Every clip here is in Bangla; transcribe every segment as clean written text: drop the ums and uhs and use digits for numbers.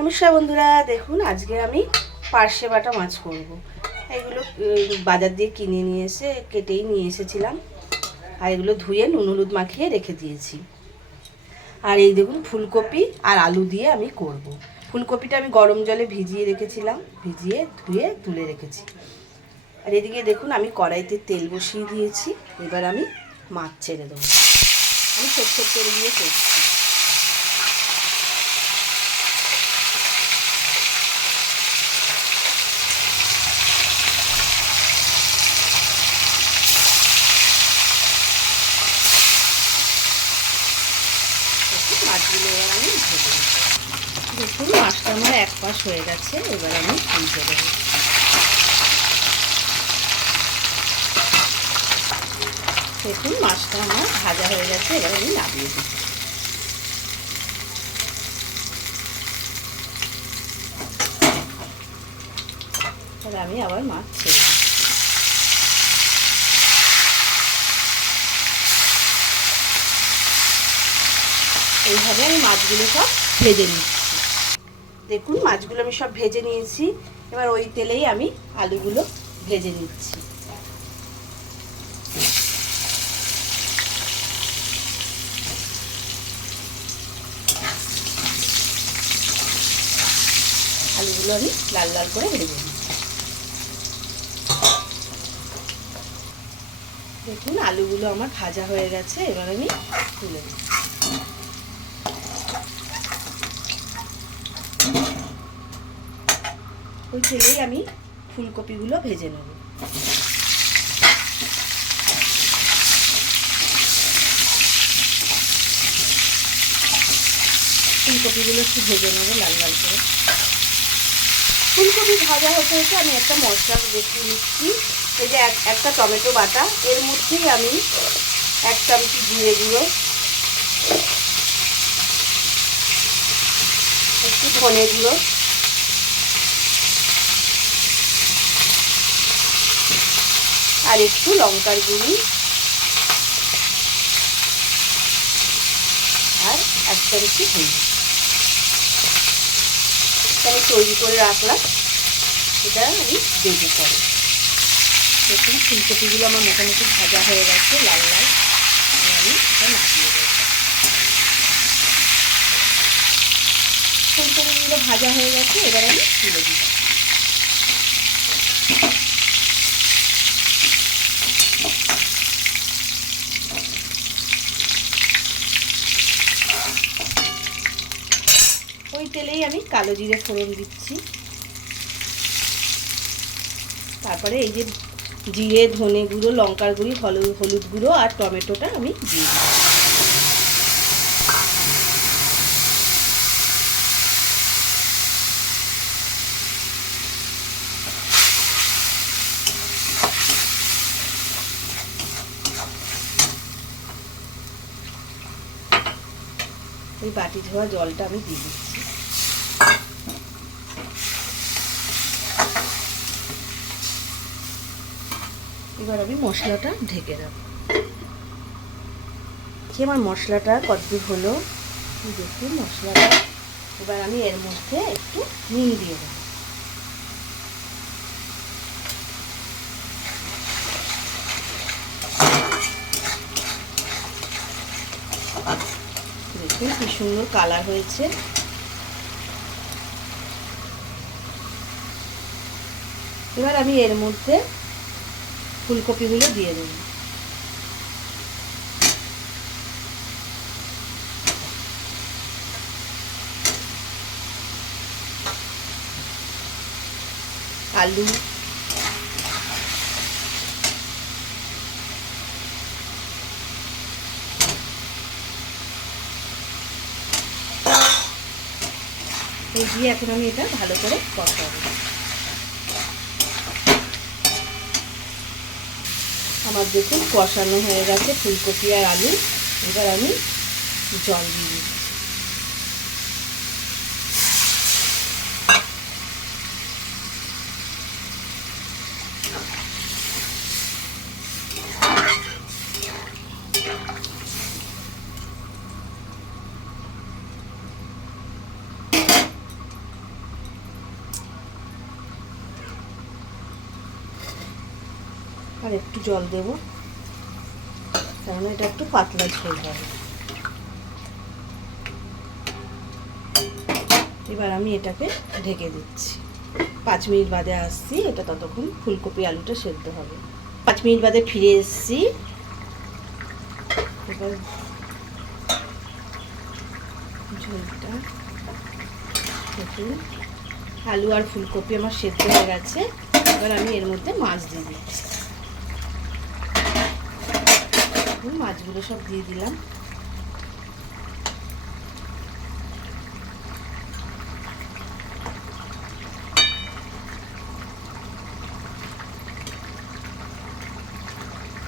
নমস্কার বন্ধুরা, দেখুন আজকে আমি পার্শে বাটা মাছ করব। এগুলো বাজার দিয়ে কিনে নিয়ে এসে কেটেই নিয়ে এসেছিলাম, আর এগুলো ধুয়ে নুন হলুদ মাখিয়ে রেখে দিয়েছি। আর এই দেখুন ফুলকপি আর আলু দিয়ে আমি করব। ফুলকপিটা আমি গরম জলে ভিজিয়ে রেখেছিলাম, ভিজিয়ে ধুয়ে তুলে রেখেছি। আর এদিকে দেখুন আমি কড়াইতে তেল বসিয়ে দিয়েছি। এবার আমি মাছ ছেড়ে দেবো। আমি সরষের তেল দিয়ে করছি। মাছগুলো এবার আমি ভেজে নেব। দেখুন মাছটা আমার এক পাশ হয়ে গেছে, এবার আমি উল্টে দেবো। দেখুন মাছটা আমার ভাজা হয়ে গেছে, এবার আমি নামিয়ে দিই। তাহলে আমি আবার মাছ ছেড়ে দিই। এইভাবে আমি মাছগুলো সব ভেজে নিচ্ছি। দেখুন মাছগুলো আমি সব ভেজে নিয়েছি। এবার ওই তেলেই আমি আলুগুলো ভেজে নিচ্ছি। আলুগুলো আমি লাল লাল করে ভেজে নিচ্ছি। দেখুন আলুগুলো আমার ভাজা হয়ে গেছে, এবার আমি তুলে দিচ্ছি। ওই তেলেই আমি ফুলকপিগুলো ভেজে নেব। ফুলকপিগুলো একটু ভেজে নেবো লাল লাল করে। ফুলকপি ভাজা হতে হতে আমি একটা মশলা দেখিয়ে নিচ্ছি। এই যে একটা টমেটো বাটা, এর মধ্যেই আমি 1 চামচি জিরে গুঁড়ো, একটু ধনে গুঁড়ো, আর একটু লঙ্কার গুঁড়ি, আর 1 চামচি হলুদ আমি তৈরি করে রাখলাম। এটা আমি বেজে পড়ে। দেখুন ফুলকপিগুলো আমার মোটামুটি ভাজা হয়ে গেছে লাল লাল, আমি এটা নামিয়ে দেবো। ফুলকপিগুলো ভাজা হয়ে গেছে, এবার আমি তুলে দিই। ওই তেলেই আমি কালো জিরে ফোড়ন দিচ্ছি। তারপরে এই যে জিরে, ধনে গুঁড়ো, লঙ্কার গুঁড়ি, হলুদ গুঁড়ো আর টমেটোটা আমি দিয়ে দিই। ওই বাটি ধোয়া জলটা আমি দিয়ে দিচ্ছি। এবার আমি মশলাটা ঢেকে দেব। আমার মশলাটা কতদূর হলো দেখুন মশলাটা। এবার আমি এর মধ্যে একটু নুন দিয়ে দেব। দেখুন কি সুন্দর কালার হয়েছে। এবার আমি এর মধ্যে ফুলকপিগুলো দিয়ে দেব। আলু, এই দিয়ে এখন আমি এটা ভালো করে কষাবো। আমার দেখুন কষানো হয়ে গেছে ফুলকপি আর আলু। এবার আমি জল দিয়ে দিচ্ছি। আর একটু জল দেবো, কারণ এটা একটু পাতলা ঝোল হবে। এবার আমি এটাকে ঢেকে দিচ্ছি। 5 মিনিট বাদে আসছি, এটা ততক্ষণ ফুলকপি আলুটা সেদ্ধ হবে। 5 মিনিট বাদে ফিরে এসেছি। এবার ঝোলটা দেখুন, আলু আর ফুলকপি আমার সেদ্ধ হয়ে গেছে। এবার আমি এর মধ্যে মাছ দিয়ে দিচ্ছি। মাছগুলো সব দিয়ে দিলাম।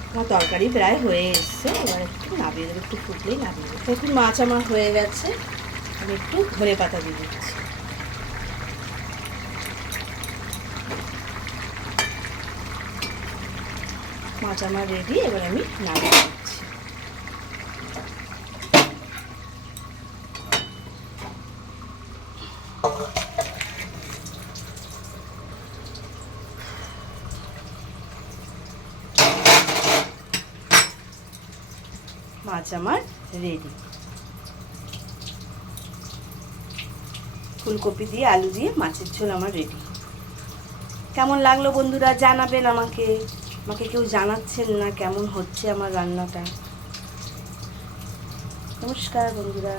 আমার তরকারি প্রায় হয়ে এসছে, এবার একটু নাবিয়ে দেবো, একটু ফুটলেই নাবিয়ে দেবো। দেখুন মাছ আমার হয়ে গেছে, আমি একটু ধনে পাতা দিয়ে দিচ্ছি। মাছ আমার রেডি, এবার আমি নামিয়ে দিচ্ছি। মাছ আমার রেডি। ফুলকপি দিয়ে আলু দিয়ে মাছের ঝোল আমার রেডি। কেমন লাগলো বন্ধুরা জানাবেন আমাকে। আমাকে কেউ জানাচ্ছেন না কেমন হচ্ছে আমার রান্নাটা। নমস্কার বন্ধুরা।